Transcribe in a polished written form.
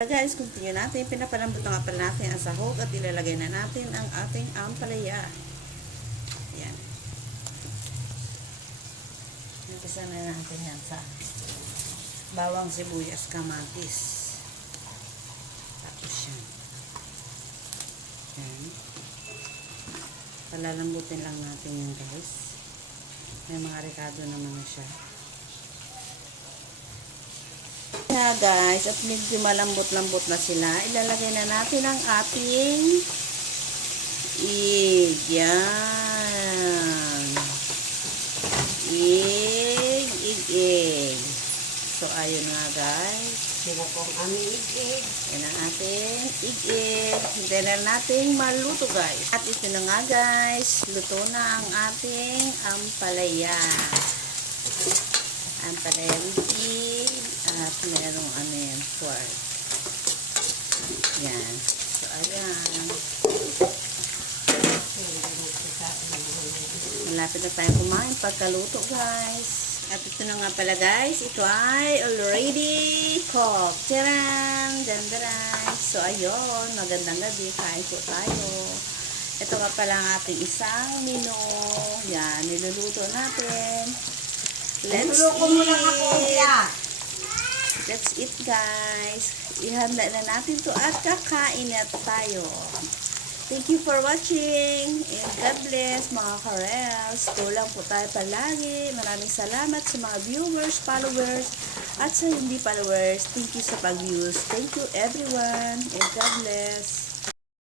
Guys, continue natin. Pinapalambot na nga pala natin ang sahog at ilalagay na natin ang ating ampalaya. Ayan. Umpisa na natin yan sa bawang, sibuyas, kamatis. Tapos yan. Ayan. Palalambutin lang natin yan guys. May mga rekado naman na siya. Na guys, at medyo malambot-lambot na sila, ilalagay na natin ang ating egg. Yan. Egg. So, ayun nga guys. Sino pong aming egg? Yan ang ating egg. Hintayin na natin maluto guys. At ito na nga guys, luto na ang ating ampalaya. Ampalaya with egg. At merong ano yan, pork. Yan. So, ayan. Malapit na tayo kumain pagkaluto, guys. At ito na nga pala, guys. Ito ay already cooked. Tiran! Dandaran! So, ayun. Magandang gabi. Kain po tayo. Ito nga pala ang ating isang menu. Yan. Niluluto natin. Let's eat! Let's eat guys. Ihanda na natin to at kakain na tayo. Thank you for watching. And God bless mga karels. Tulang po tayo palagi. Maraming salamat sa mga viewers, followers, at sa hindi followers. Thank you sa pag-views. Thank you everyone. And God bless.